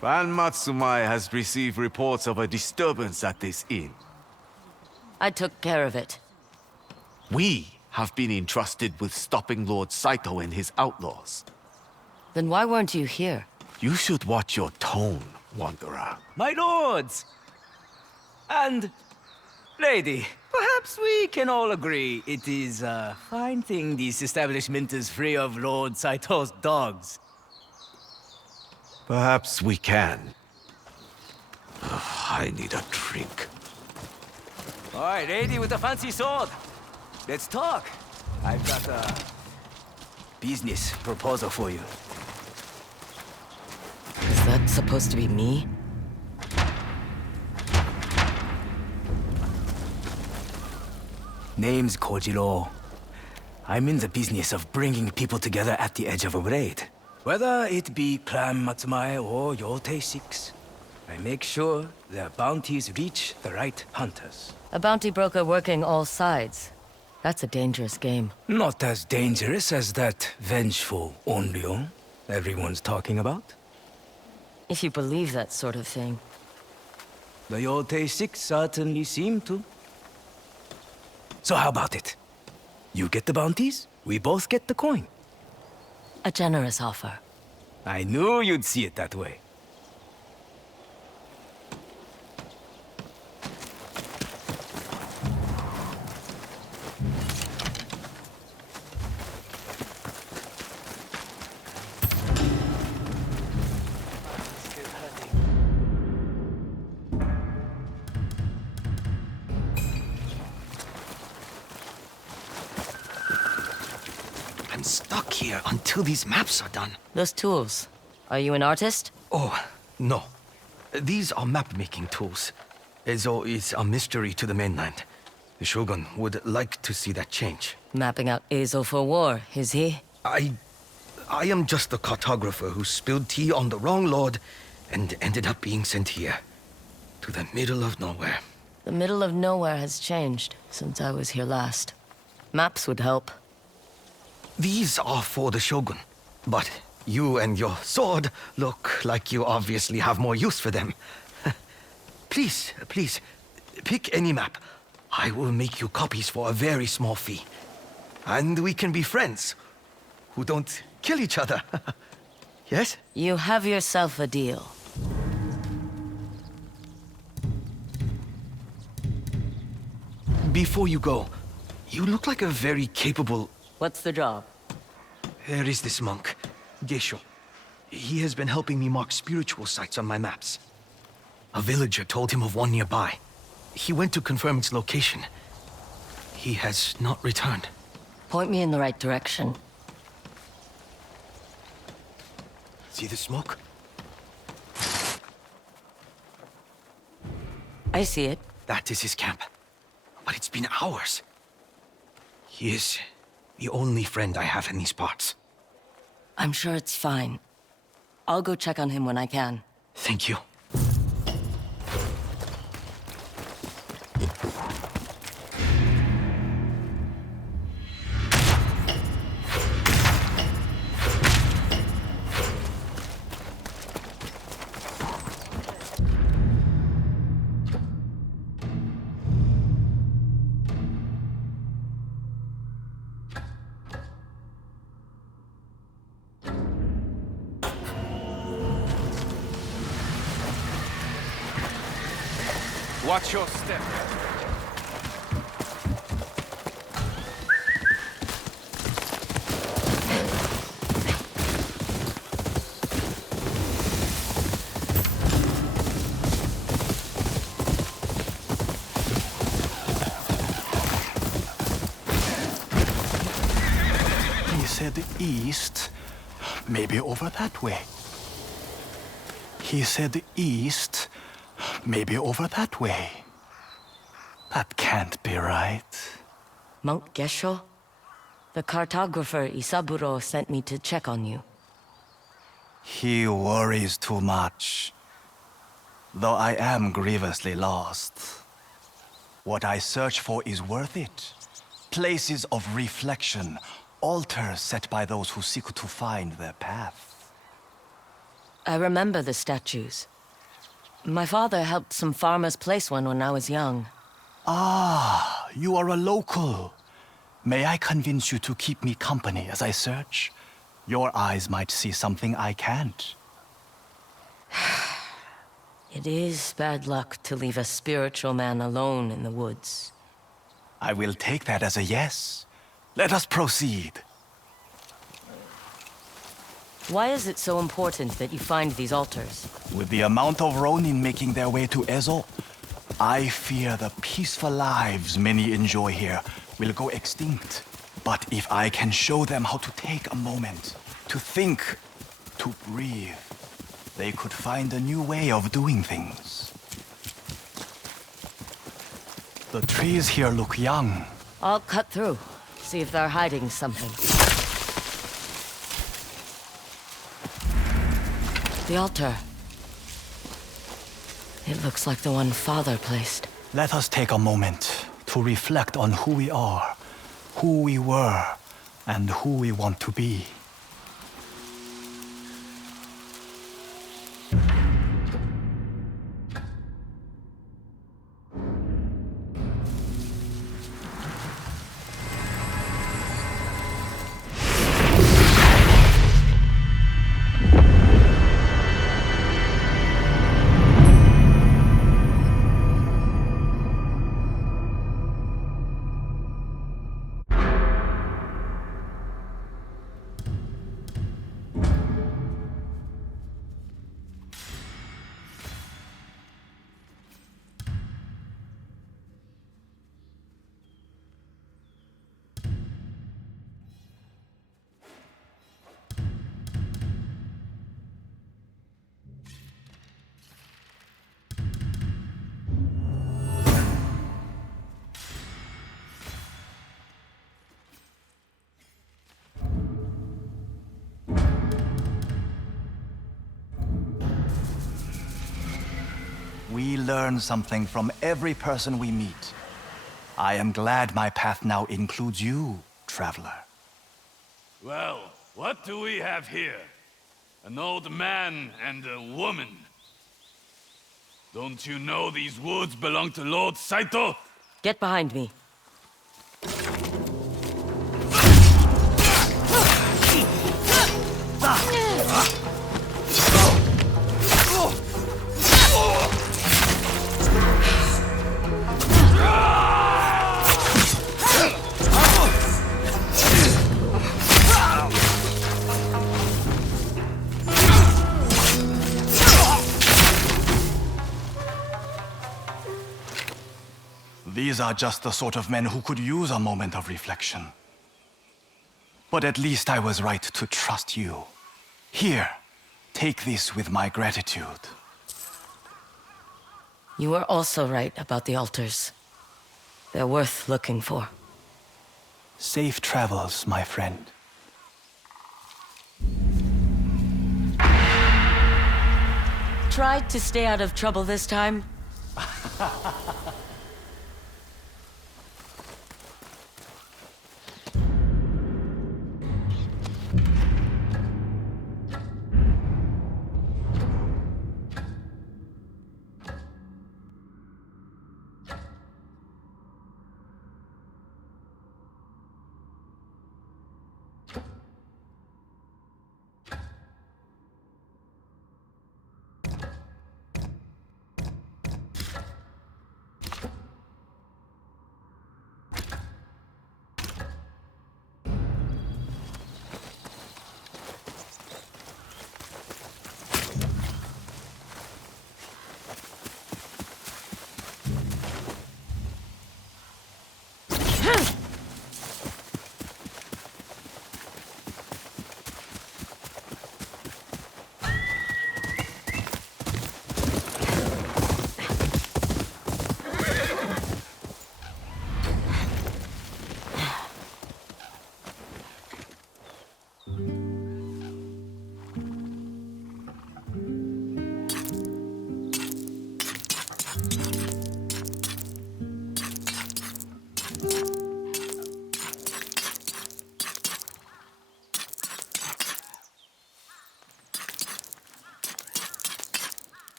Van Matsumai has received reports of a disturbance at this inn. I took care of it. We have been entrusted with stopping Lord Saito and his outlaws. Then why weren't you here? You should watch your tone, Wanderer. My lords! And... lady, perhaps we can all agree it is a fine thing this establishment is free of Lord Saito's dogs. Perhaps we can. I need a drink. Alright, lady with the fancy sword. Let's talk. I've got a business proposal for you. Is that supposed to be me? Name's Kojiro. I'm in the business of bringing people together at the edge of a raid. Whether it be Clan Matsumai or Yotei 6, I make sure their bounties reach the right hunters. A bounty broker working all sides. That's a dangerous game. Not as dangerous as that vengeful Onryo everyone's talking about. If you believe that sort of thing. The Yotei 6 certainly seem to. So how about it? You get the bounties, we both get the coin. A generous offer. I knew you'd see it that way. I'm stuck here until these maps are done. Those tools. Are you an artist? Oh, no. These are map-making tools. Ezo is a mystery to the mainland. The Shogun would like to see that change. Mapping out Ezo for war, is he? I am just the cartographer who spilled tea on the wrong lord and ended up being sent here. To the middle of nowhere. The middle of nowhere has changed since I was here last. Maps would help. These are for the Shogun, but you and your sword look like you obviously have more use for them. Please, pick any map. I will make you copies for a very small fee. And we can be friends who don't kill each other. Yes? You have yourself a deal. Before you go, you look like a very capable... What's the job? There is this monk, Geisho. He has been helping me mark spiritual sites on my maps. A villager told him of one nearby. He went to confirm its location. He has not returned. Point me in the right direction. See the smoke? I see it. That is his camp. But it's been hours. He is the only friend I have in these parts. I'm sure it's fine. I'll go check on him when I can. Thank you. Watch your step. He said east, maybe over that way. He said east, maybe over that way. That can't be right. Monk Gesho? The cartographer Isaburo sent me to check on you. He worries too much. Though I am grievously lost. What I search for is worth it. Places of reflection, altars set by those who seek to find their path. I remember the statues. My father helped some farmers place one when I was young. Ah, you are a local. May I convince you to keep me company as I search? Your eyes might see something I can't. It is bad luck to leave a spiritual man alone in the woods. I will take that as a yes. Let us proceed. Why is it so important that you find these altars? With the amount of Ronin making their way to Ezo, I fear the peaceful lives many enjoy here will go extinct. But if I can show them how to take a moment, to think, to breathe, they could find a new way of doing things. The trees here look young. I'll cut through, see if they're hiding something. The altar. It looks like the one Father placed. Let us take a moment to reflect on who we are, who we were, and who we want to be. We learn something from every person we meet. I am glad my path now includes you, traveler. Well, what do we have here? An old man and a woman. Don't you know these woods belong to Lord Saito? Get behind me. These are just the sort of men who could use a moment of reflection. But at least I was right to trust you. Here, take this with my gratitude. You were also right about the altars. They're worth looking for. Safe travels, my friend. Tried to stay out of trouble this time?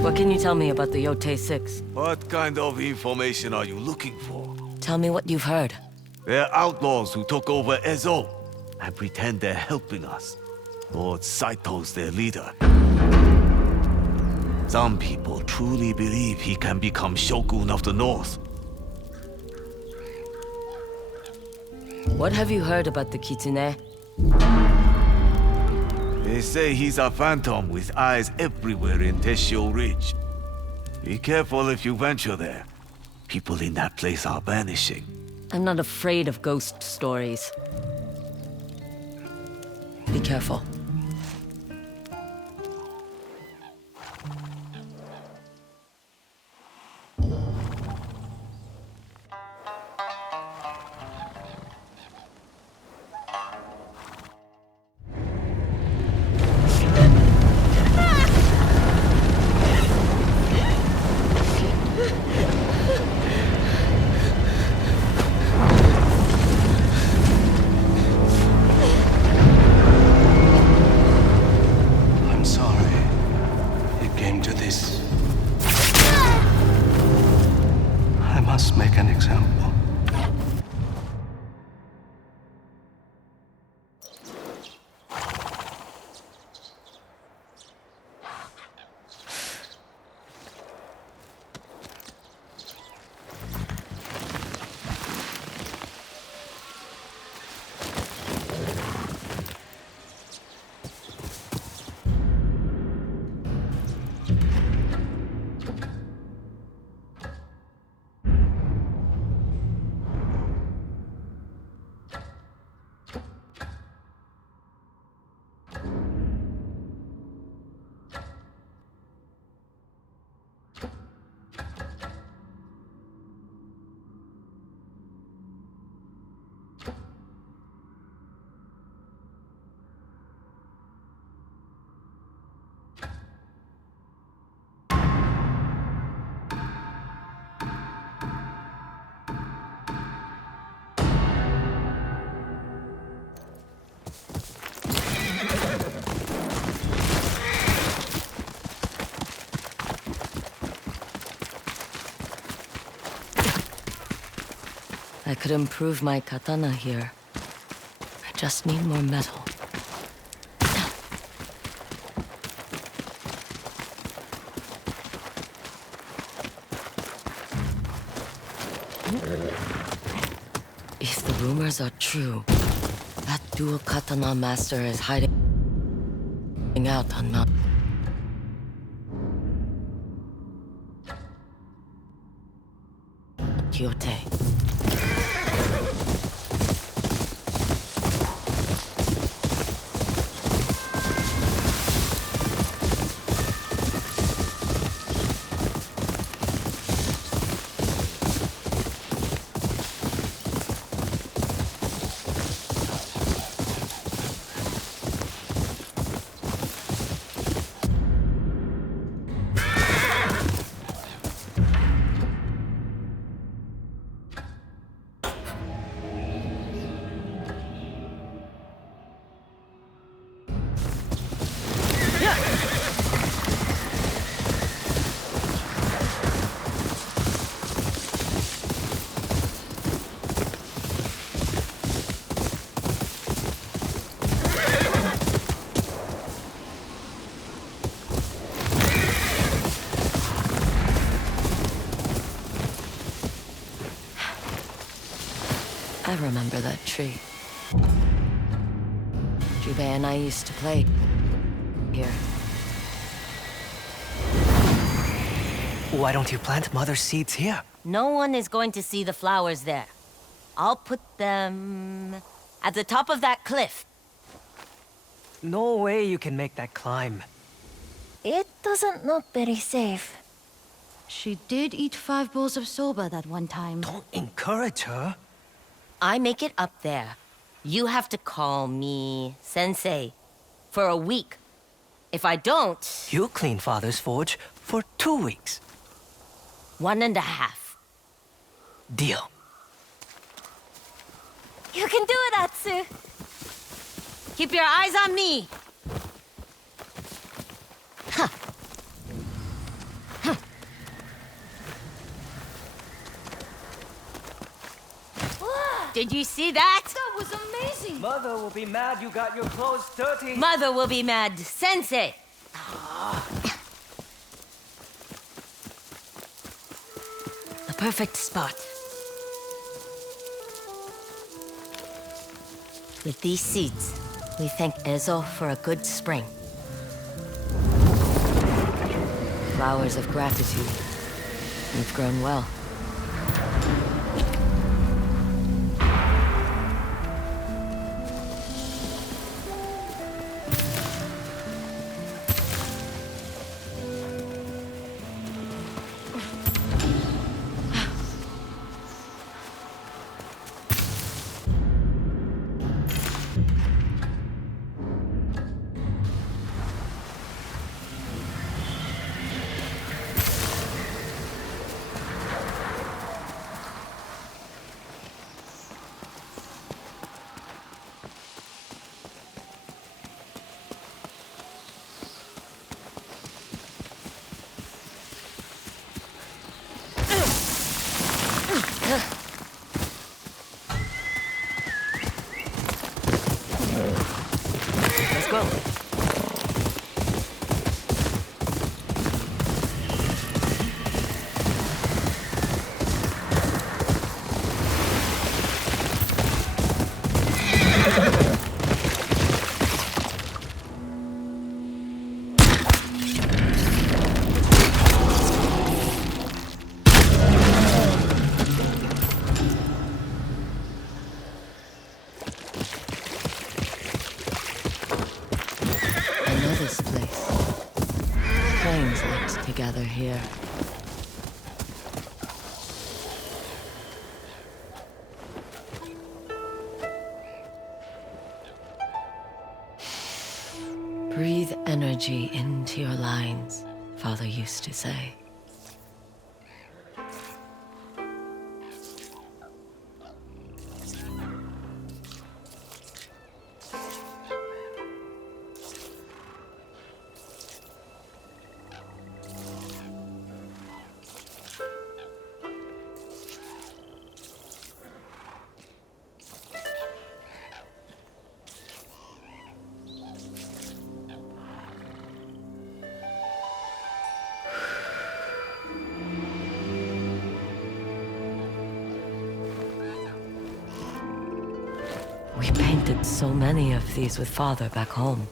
What can you tell me about the Yotei 6? What kind of information are you looking for? Tell me what you've heard. They're outlaws who took over Ezo and pretend they're helping us. Lord Saito's their leader. Some people truly believe he can become Shogun of the North. What have you heard about the Kitsune? They say he's a phantom with eyes everywhere in Teshio Ridge. Be careful if you venture there. People in that place are vanishing. I'm not afraid of ghost stories. Be careful. I'm sorry. It came to this. I must make an example. I could improve my katana here. I just need more metal. If the rumors are true, that dual katana master is hiding out on Mount Yotei. I remember that tree. Jubei and I used to play here. Why don't you plant mother seeds here? No one is going to see the flowers there. I'll put them at the top of that cliff. No way you can make that climb. It doesn't look very safe. She did eat 5 bowls of soba that one time. Don't encourage her. I make it up there. You have to call me Sensei for a week. If I don't, You clean father's forge for 2 weeks. 1.5. Deal. You can do it, Atsu! Keep your eyes on me. Did you see that? That was amazing! Mother will be mad you got your clothes dirty. Mother will be mad. Sensei! The perfect spot. With these seeds, we thank Ezo for a good spring. Flowers of gratitude. You've grown well. Let's go. I know this place. Planes linked together here. Breathe energy into your lines, Father used to say. We painted so many of these with Father back home.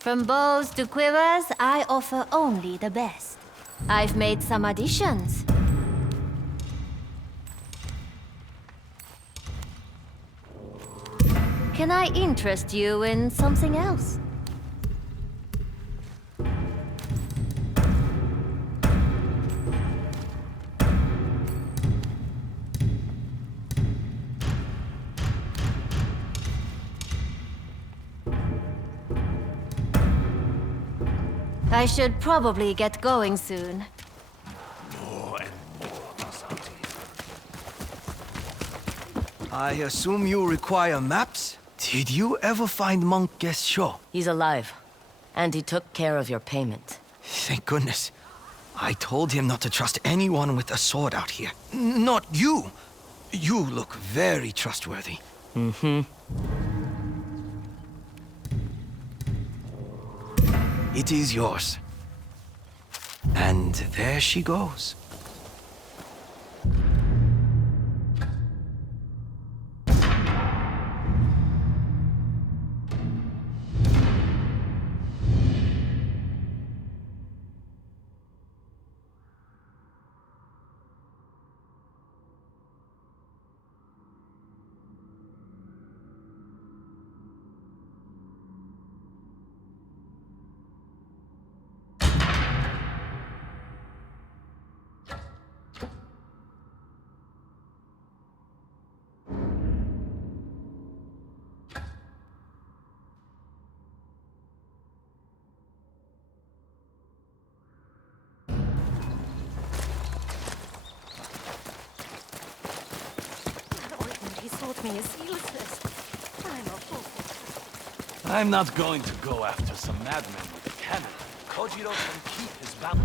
From bows to quivers, I offer only the best. I've made some additions. Can I interest you in something else? I should probably get going soon. I assume you require maps? Did you ever find Monk Gesho? He's alive, and he took care of your payment. Thank goodness. I told him not to trust anyone with a sword out here. Not you. You look very trustworthy. Mm-hmm. It is yours. And there she goes. me is useless. I'm a fool. I'm not going to go after some madman with a cannon. Kojiro can keep his balance.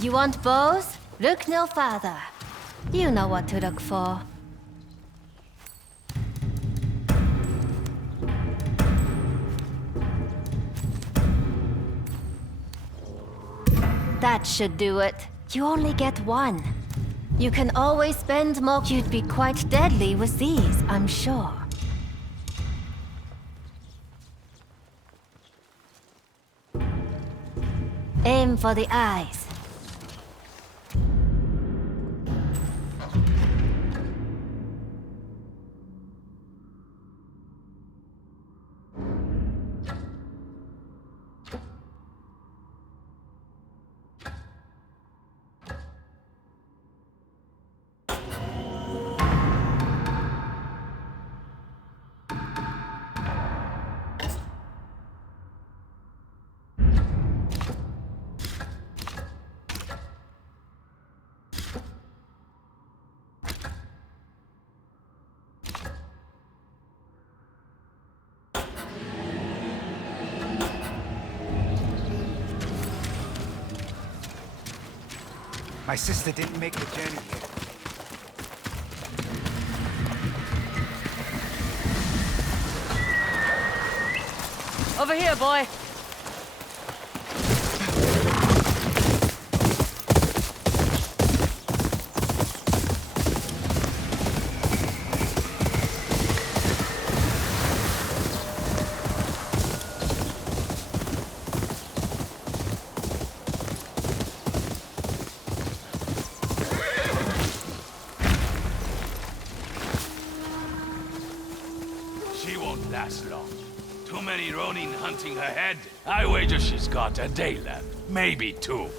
You want bows? Look no further. You know what to look for. That should do it. You only get one. You can always spend more. You'd be quite deadly with these, I'm sure. Aim for the eyes. My sister didn't make the journey here. Over here, boy. She won't last long. Too many Ronin hunting her head. I wager she's got a day left. Maybe two.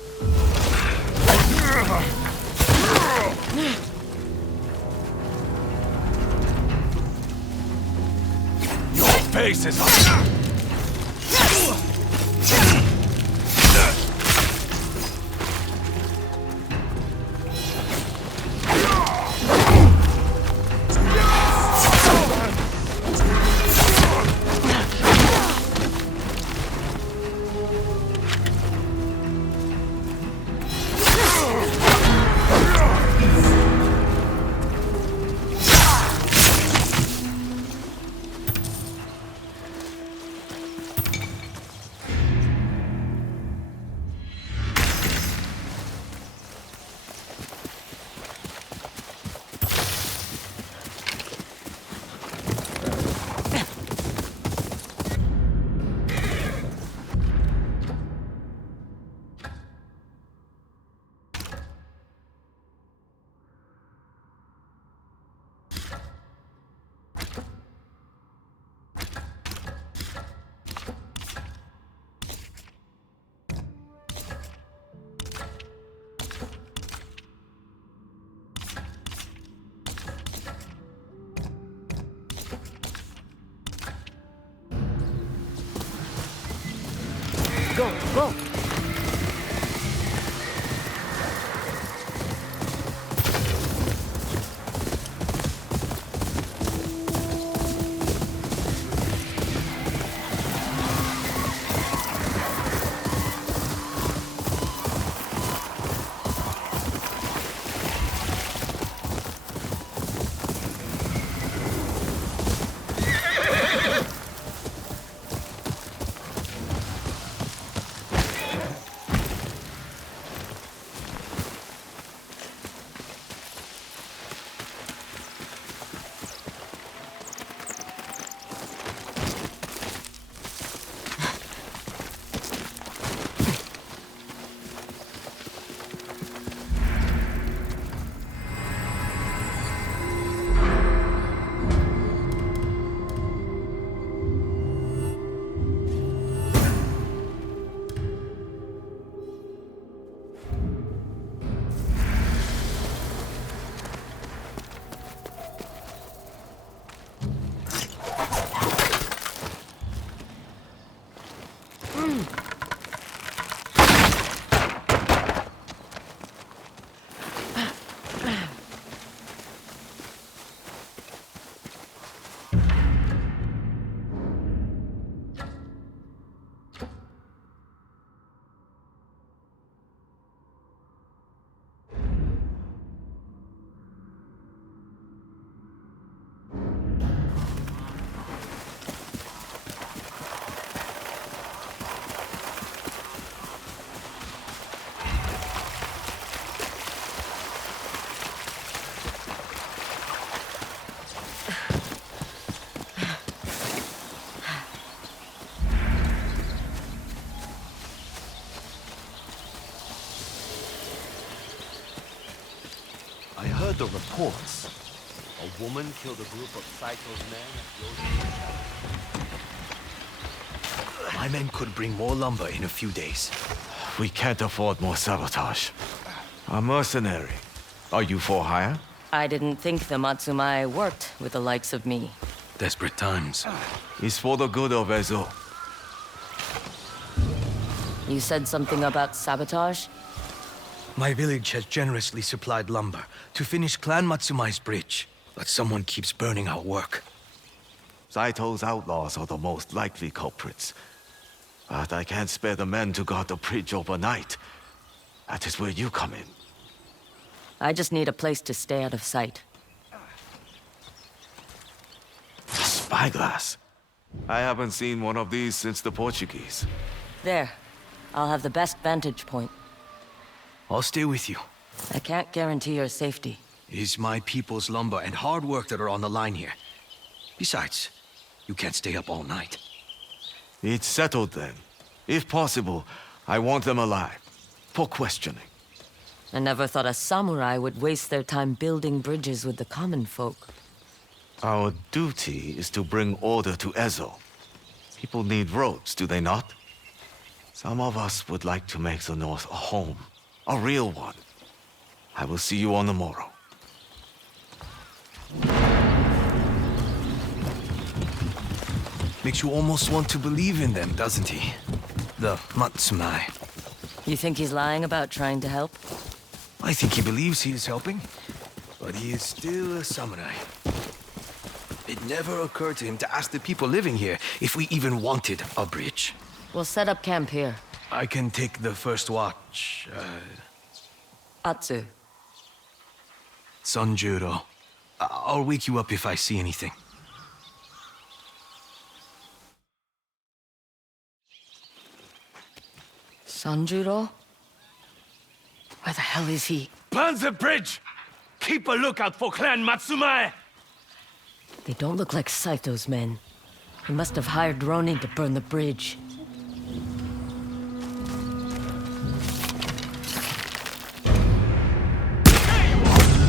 Your face is on. Go, go. I heard the reports. A woman killed a group of Saito's men at Yotei. My men could bring more lumber in a few days. We can't afford more sabotage. A mercenary. Are you for hire? I didn't think the Matsumai worked with the likes of me. Desperate times. It's for the good of Ezo. You said something about sabotage? My village has generously supplied lumber to finish Clan Matsumai's bridge, but someone keeps burning our work. Saito's outlaws are the most likely culprits. But I can't spare the men to guard the bridge overnight. That is where you come in. I just need a place to stay out of sight. A spyglass. I haven't seen one of these since the Portuguese. There. I'll have the best vantage point. I'll stay with you. I can't guarantee your safety. It is my people's lumber and hard work that are on the line here. Besides, you can't stay up all night. It's settled then. If possible, I want them alive. For questioning. I never thought a samurai would waste their time building bridges with the common folk. Our duty is to bring order to Ezo. People need roads, do they not? Some of us would like to make the North a home. A real one. I will see you on the morrow. Makes you almost want to believe in them, doesn't he? The Matsumai. You think he's lying about trying to help? I think he believes he is helping, but he is still a samurai. It never occurred to him to ask the people living here if we even wanted a bridge. We'll set up camp here. I can take the first watch. Atsu. Sanjuro. I'll wake you up if I see anything. Sanjuro? Where the hell is he? Burn the bridge! Keep a lookout for Clan Matsumai! They don't look like Saito's men. He must have hired Ronin to burn the bridge.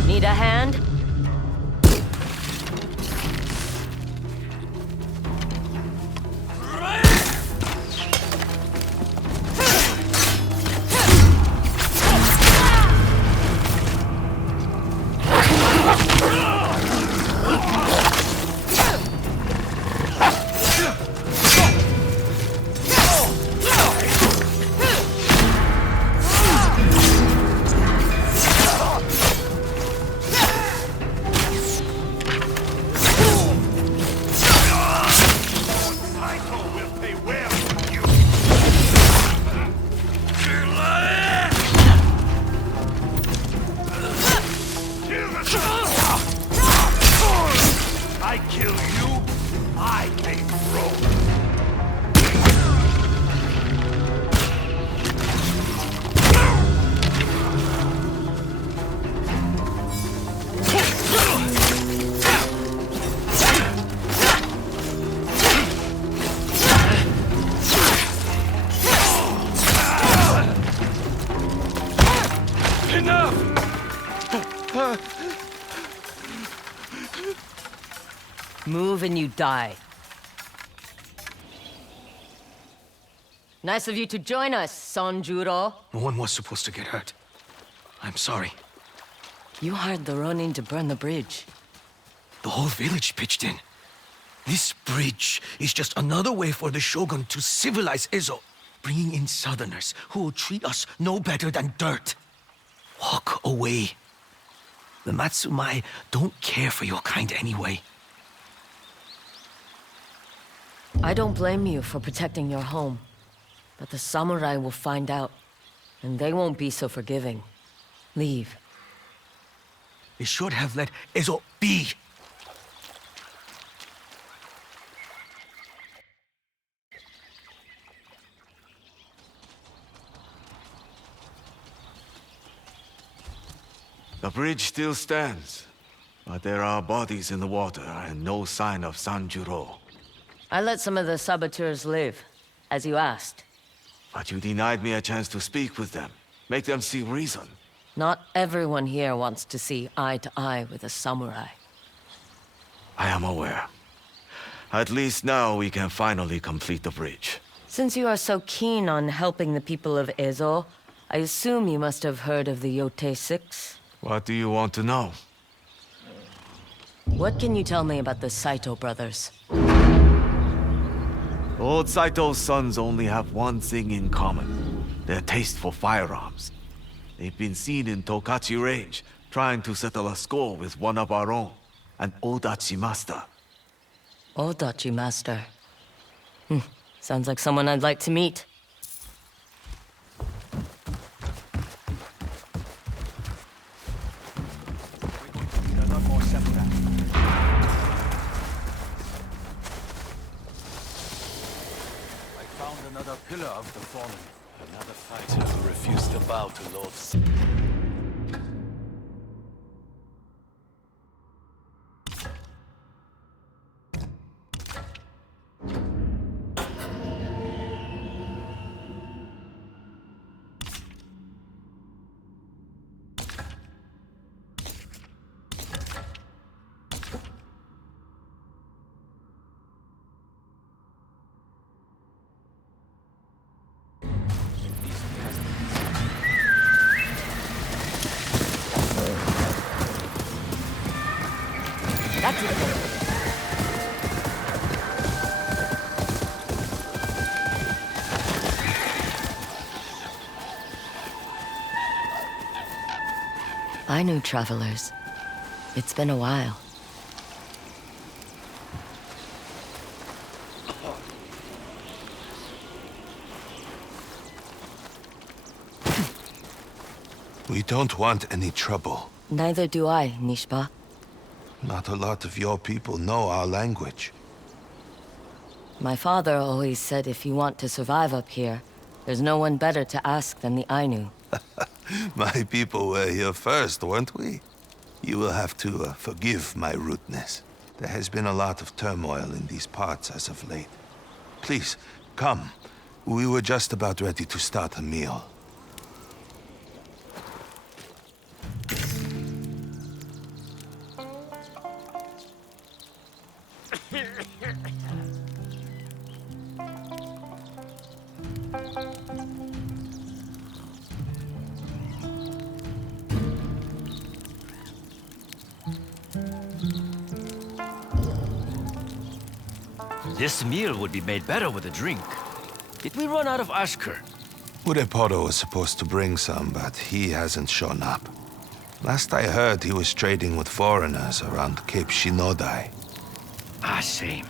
Need a hand? Move and you die. Nice of you to join us, Sanjuro. No one was supposed to get hurt. I'm sorry. You hired the Ronin to burn the bridge. The whole village pitched in. This bridge is just another way for the Shogun to civilize Ezo, bringing in southerners who will treat us no better than dirt. Walk away. The Matsumai don't care for your kind anyway. I don't blame you for protecting your home. But the samurai will find out, and they won't be so forgiving. Leave. They should have let Ezo be. The bridge still stands, but there are bodies in the water and no sign of Sanjuro. I let some of the saboteurs live, as you asked. But you denied me a chance to speak with them, make them see reason. Not everyone here wants to see eye to eye with a samurai. I am aware. At least now we can finally complete the bridge. Since you are so keen on helping the people of Ezo, I assume you must have heard of the Yotei 6? What do you want to know? What can you tell me about the Saito brothers? Old Saito's sons only have one thing in common. Their taste for firearms. They've been seen in Tokachi Range, trying to settle a score with one of our own, an Odachi master. Odachi master. Sounds like someone I'd like to meet. Another pillar of the fallen. Another fighter who refused to bow to Lord. That's it. I knew travelers. It's been a while. We don't want any trouble. Neither do I, Nishba. Not a lot of your people know our language. My father always said if you want to survive up here, there's no one better to ask than the Ainu. My people were here first, weren't we? You will have to forgive my rudeness. There has been a lot of turmoil in these parts as of late. Please, come. We were just about ready to start a meal. This meal would be made better with a drink. Did we run out of Ashker? Ureporo was supposed to bring some, but he hasn't shown up. Last I heard, he was trading with foreigners around Cape Shinodai. Ah, shame.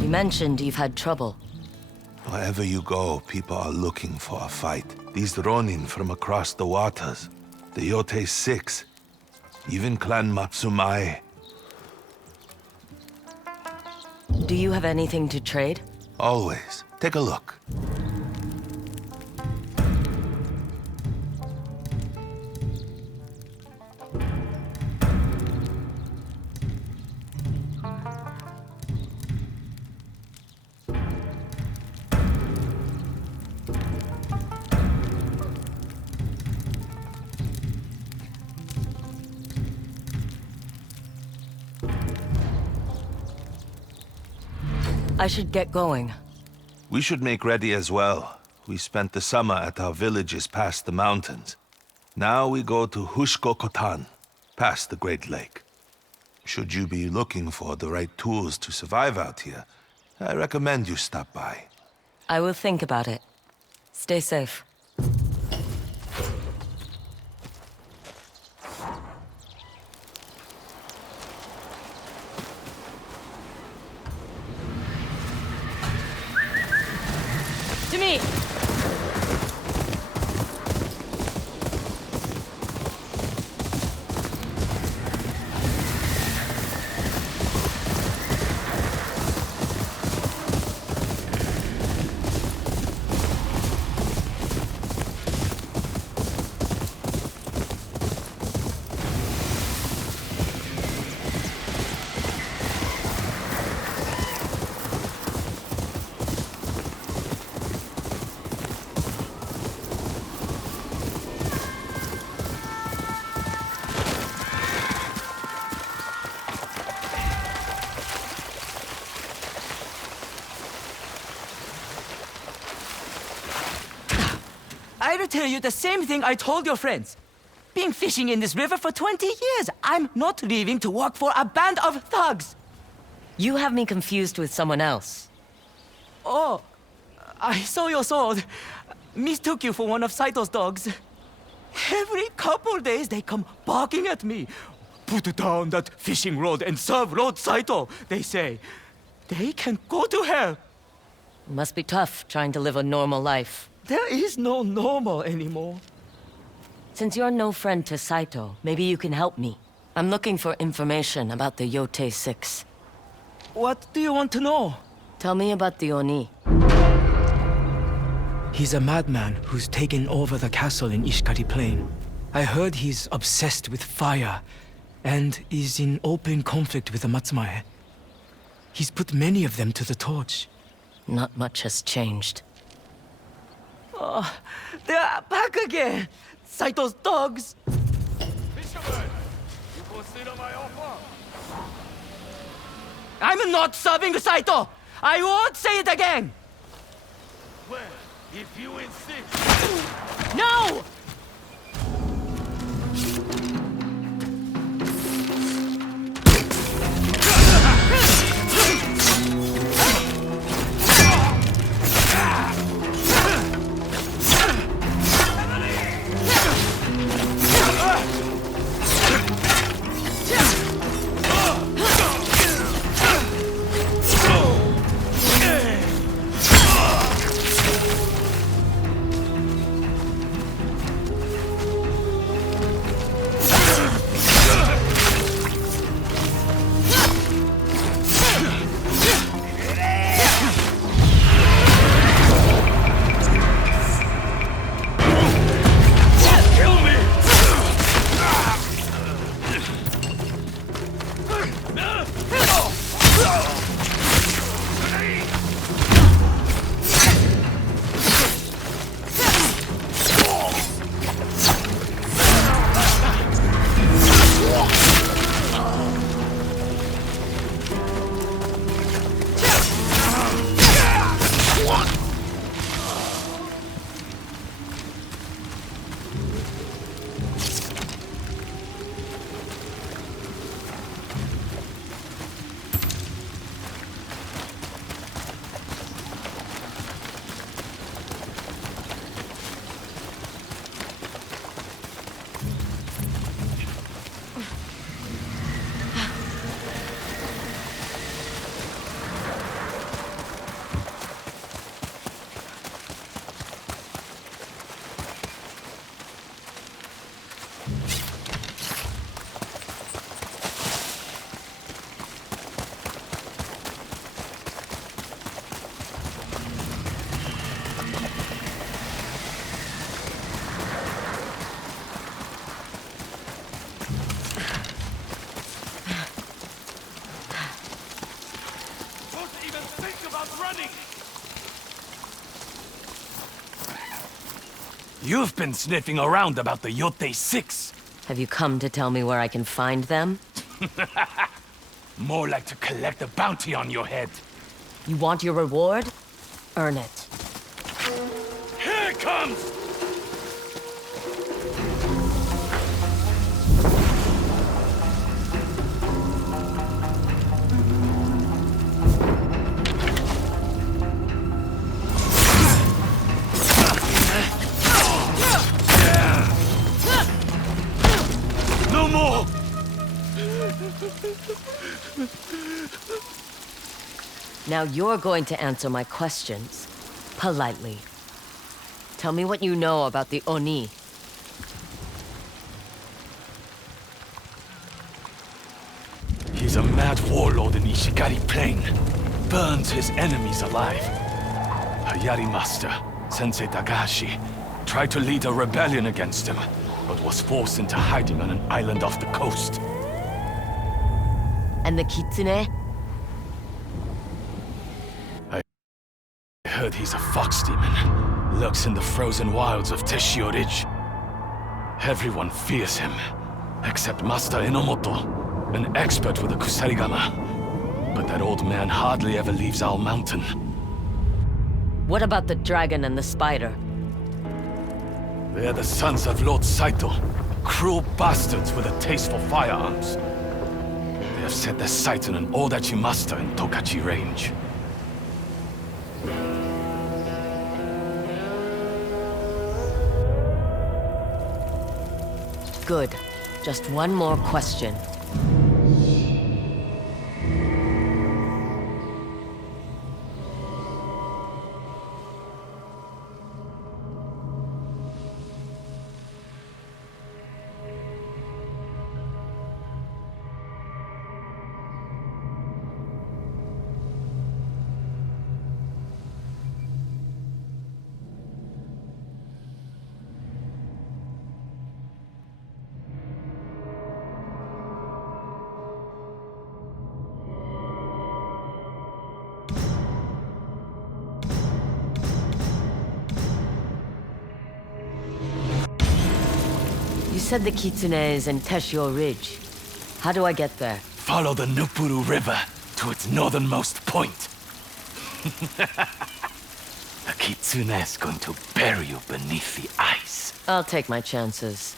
You mentioned you've had trouble. Wherever you go, people are looking for a fight. These Ronin from across the waters, the Yotei 6, even Clan Matsumai. Do you have anything to trade? Always. Take a look. I should get going. We should make ready as well. We spent the summer at our villages past the mountains. Now we go to Hushko-Kotan, past the Great Lake. Should you be looking for the right tools to survive out here, I recommend you stop by. I will think about it. Stay safe. To me! I'll tell you the same thing I told your friends. Been fishing in this river for 20 years. I'm not leaving to work for a band of thugs. You have me confused with someone else. Oh, I saw your sword. Mistook you for one of Saito's dogs. Every couple days they come barking at me. Put down that fishing rod and serve Lord Saito, they say. They can go to hell. Must be tough trying to live a normal life. There is no normal anymore. Since you're no friend to Saito, maybe you can help me. I'm looking for information about the Yotei 6. What do you want to know? Tell me about the Oni. He's a madman who's taken over the castle in Ishikari Plain. I heard he's obsessed with fire and is in open conflict with the Matsumae. He's put many of them to the torch. Not much has changed. Oh, they're back again! Saito's dogs! Fisherman, you consider my offer? I'm not serving Saito! I won't say it again! Well, if you insist. No! You've been sniffing around about the Yotei 6. Have you come to tell me where I can find them? More like to collect a bounty on your head. You want your reward? Earn it. Here it comes! Now you're going to answer my questions. politely. Tell me what you know about the Oni. He's a mad warlord in Ishigari Plain. Burns his enemies alive. A Yari master, Sensei Takahashi, tried to lead a rebellion against him, but was forced into hiding on an island off the coast. And the Kitsune? I heard he's a fox demon. Lurks in the frozen wilds of Teshio Ridge. Everyone fears him, except Master Enomoto, an expert with the Kusarigama. But that old man hardly ever leaves our mountain. What about the dragon and the spider? They're the sons of Lord Saito, cruel bastards with a taste for firearms. They have set their sights on an Odachi master in Tokachi Range. Good. Just one more question. You said the Kitsune is in Teshio Ridge. How do I get there? Follow the Nupuru River to its northernmost point. The Kitsune is going to bury you beneath the ice. I'll take my chances.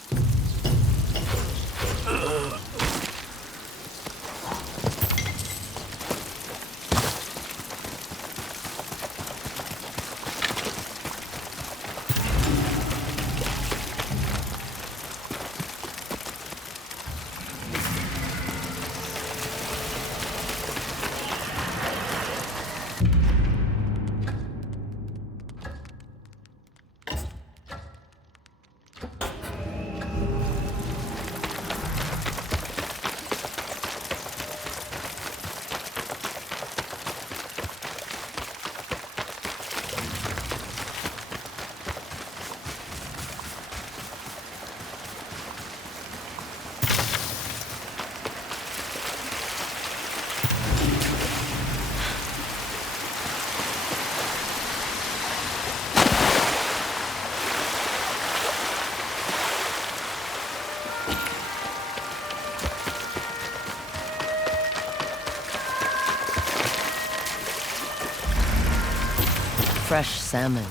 Fresh salmon,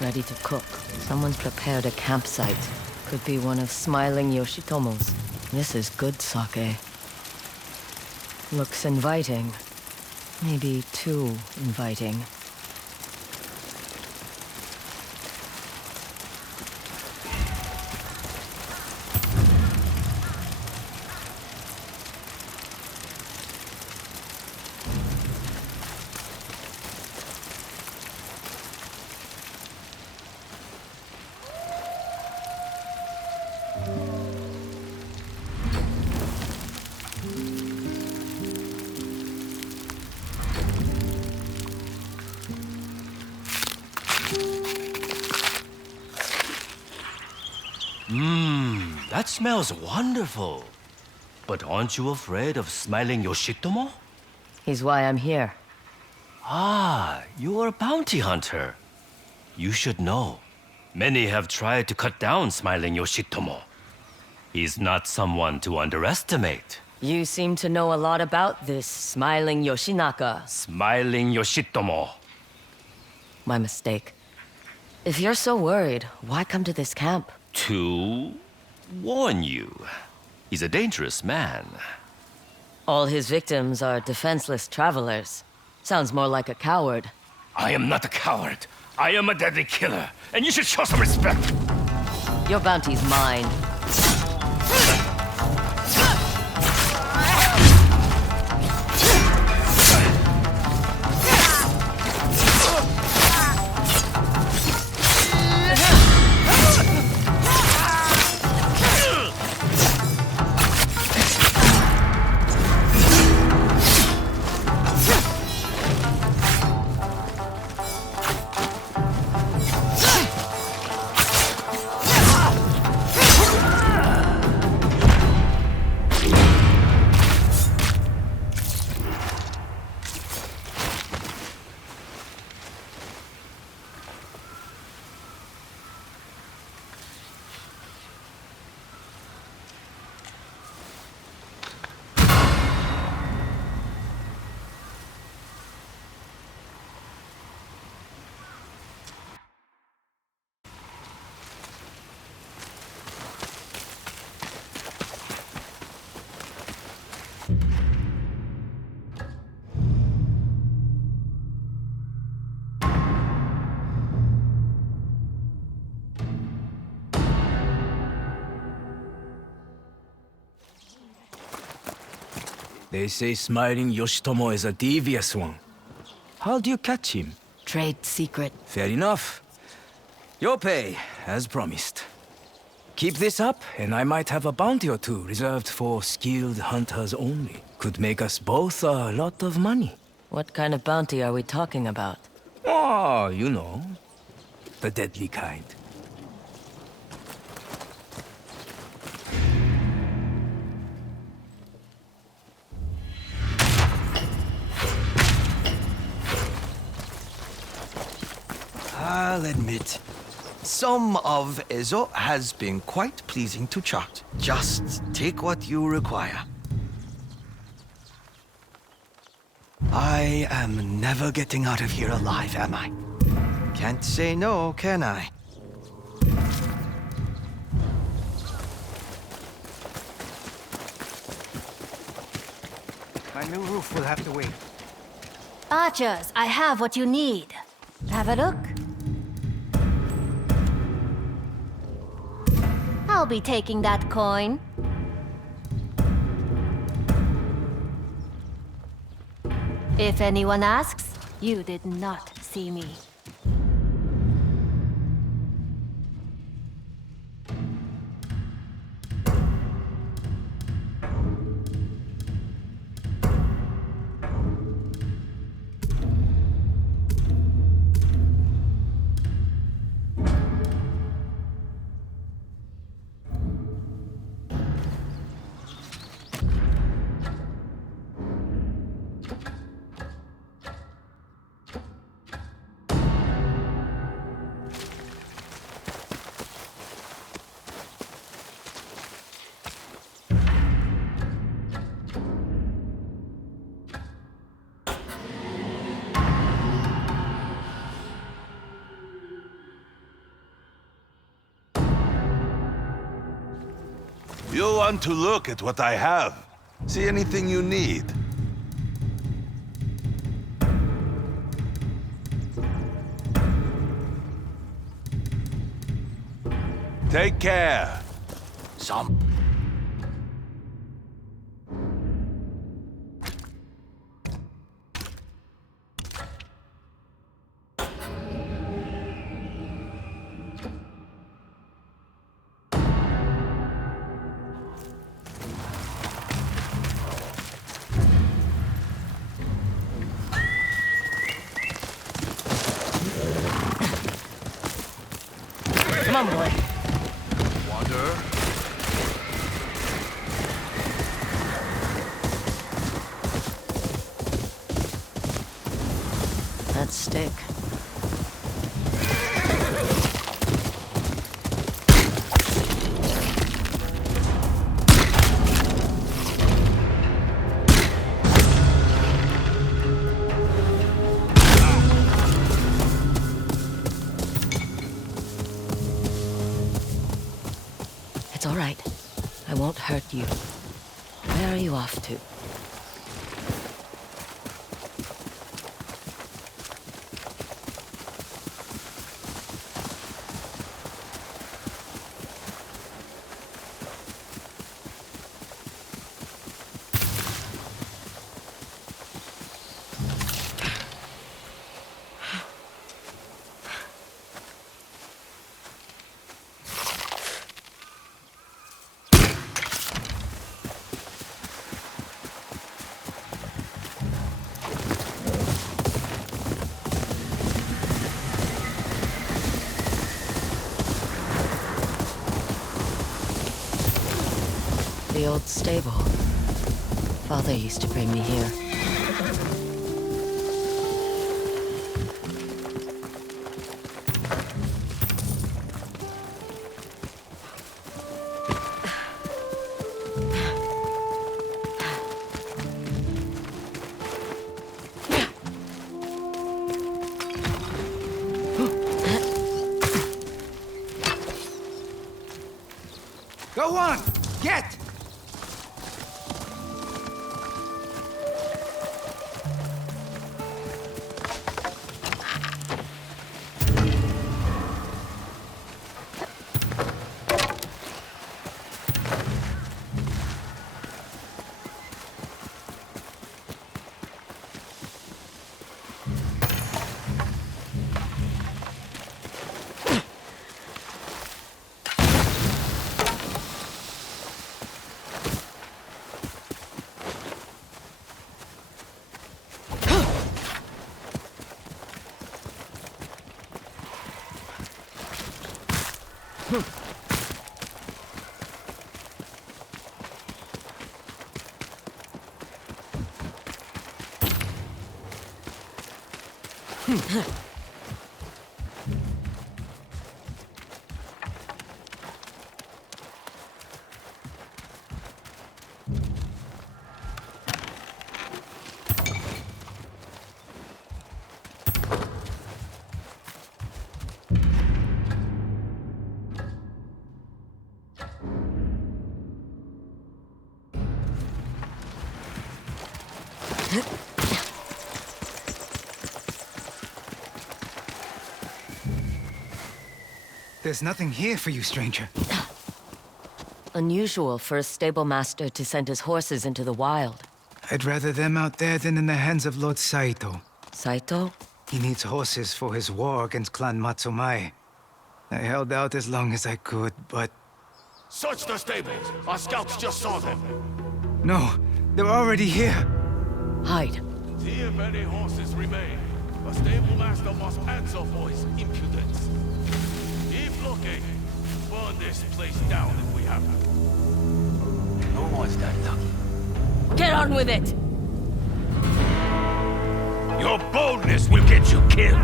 ready to cook. Someone's prepared a campsite. Could be one of Smiling Yoshitomo's. This is good sake. Looks inviting. Maybe too inviting. That smells wonderful. But aren't you afraid of Smiling Yoshitomo? He's why I'm here. Ah, you're a bounty hunter. You should know. Many have tried to cut down Smiling Yoshitomo. He's not someone to underestimate. You seem to know a lot about this Smiling Yoshinaka. Smiling Yoshitomo. My mistake. If you're so worried, why come to this camp? To warn you. He's a dangerous man. All his victims are defenseless travelers. Sounds more like a coward. I am not a coward. I am a deadly killer, and you should show some respect. Your bounty's mine. They say smiling Yoshitomo is a devious one. How do you catch him? Trade secret. Fair enough. Your pay, as promised. Keep this up, and I might have a bounty or two reserved for skilled hunters only. Could make us both a lot of money. What kind of bounty are we talking about? Oh, you know. The deadly kind. I'll admit, some of Ezo has been quite pleasing to chart. Just take what you require. I am never getting out of here alive, am I? Can't say no, can I? My new roof will have to wait. Archers, I have what you need. Have a look. I'll be taking that coin. If anyone asks, you did not see me. You want to look at what I have? See anything you need? Take care. Some. Come on, boy. Wander. That stick. It's all right. I won't hurt you. Where are you off to? The old stable. Father used to bring me here. Go on! Get! There's nothing here for you, stranger. Unusual for a stable master to send his horses into the wild. I'd rather them out there than in the hands of Lord Saito. Saito? He needs horses for his war against Clan Matsumai. I held out as long as I could, but... Search the stables! Our scouts just saw them! No, they're already here! Hide. See if any horses remain. A stable master must answer for his impudence. Keep looking. Burn this place down if we have to. No one's that lucky. Get on with it! Your boldness will get you killed!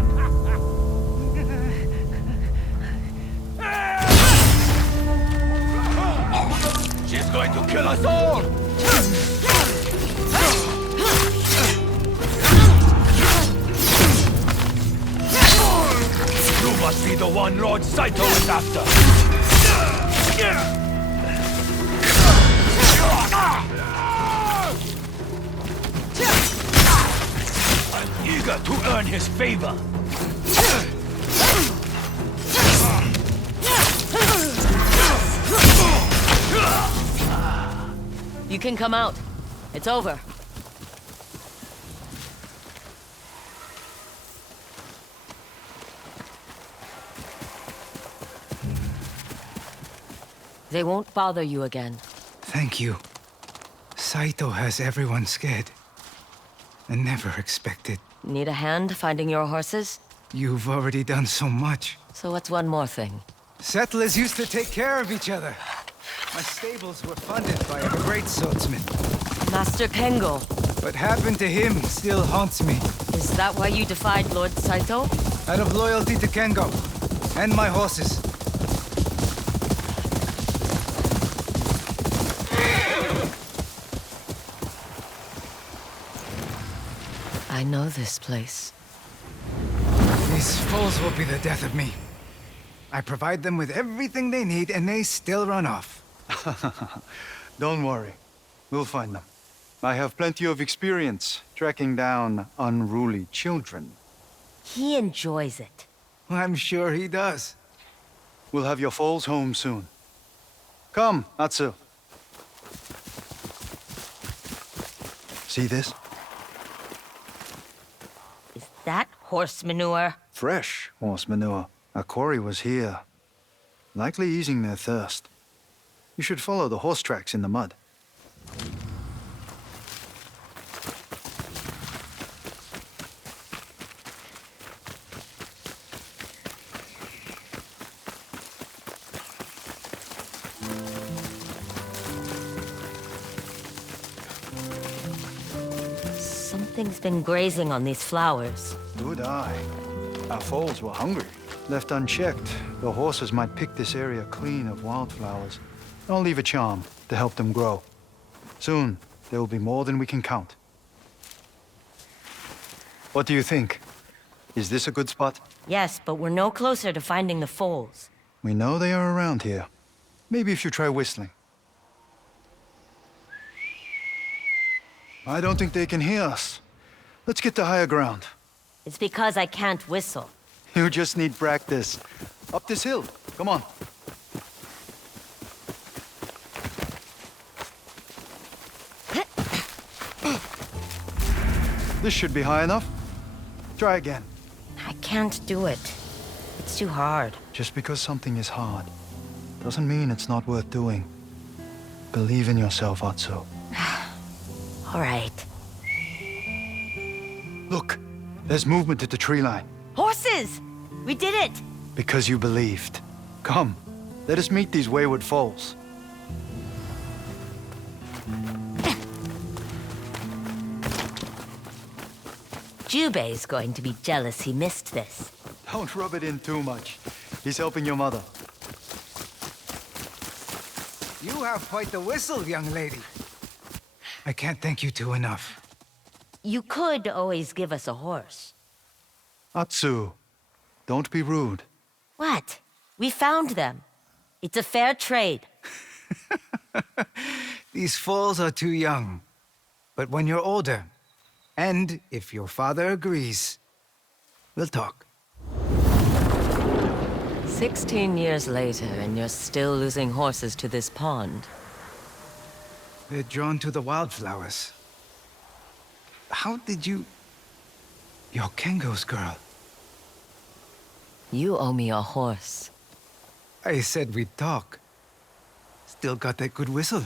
She's going to kill us all! You must be the one Lord Saito is after! I'm eager to earn his favor! You can come out. It's over. They won't bother you again. Thank you. Saito has everyone scared. I never expected. Need a hand finding your horses? You've already done so much. So what's one more thing? Settlers used to take care of each other. My stables were funded by a great swordsman. Master Kengo. What happened to him still haunts me. Is that why you defied Lord Saito? Out of loyalty to Kengo. And my horses. I know this place. These fools will be the death of me. I provide them with everything they need, and they still run off. Don't worry. We'll find them. I have plenty of experience tracking down unruly children. He enjoys it. I'm sure he does. We'll have your foals home soon. Come, Atsu. See this? Is that horse manure? Fresh horse manure. A quarry was here. Likely easing their thirst. You should follow the horse tracks in the mud. Something's been grazing on these flowers. Good eye. Our foals were hungry. Left unchecked, the horses might pick this area clean of wildflowers. I'll leave a charm to help them grow. Soon, there will be more than we can count. What do you think? Is this a good spot? Yes, but we're no closer to finding the foals. We know they are around here. Maybe if you try whistling. I don't think they can hear us. Let's get to higher ground. It's because I can't whistle. You just need practice. Up this hill. Come on. This should be high enough. Try again. I can't do it. It's too hard. Just because something is hard doesn't mean it's not worth doing. Believe in yourself, Atsu. All right. Look, there's movement at the tree line. Horses! We did it! Because you believed. Come, Let us meet these wayward foals. Jubei's going to be jealous he missed this. Don't rub it in too much. He's helping your mother. You have quite the whistle, young lady. I can't thank you two enough. You could always give us a horse. Atsu, don't be rude. What? We found them. It's a fair trade. These foals are too young. But when you're older, and if your father agrees, we'll talk. 16 years later, and you're still losing horses to this pond. They're drawn to the wildflowers. How did you... You're Kengo's girl. You owe me a horse. I said we'd talk. Still got that good whistle.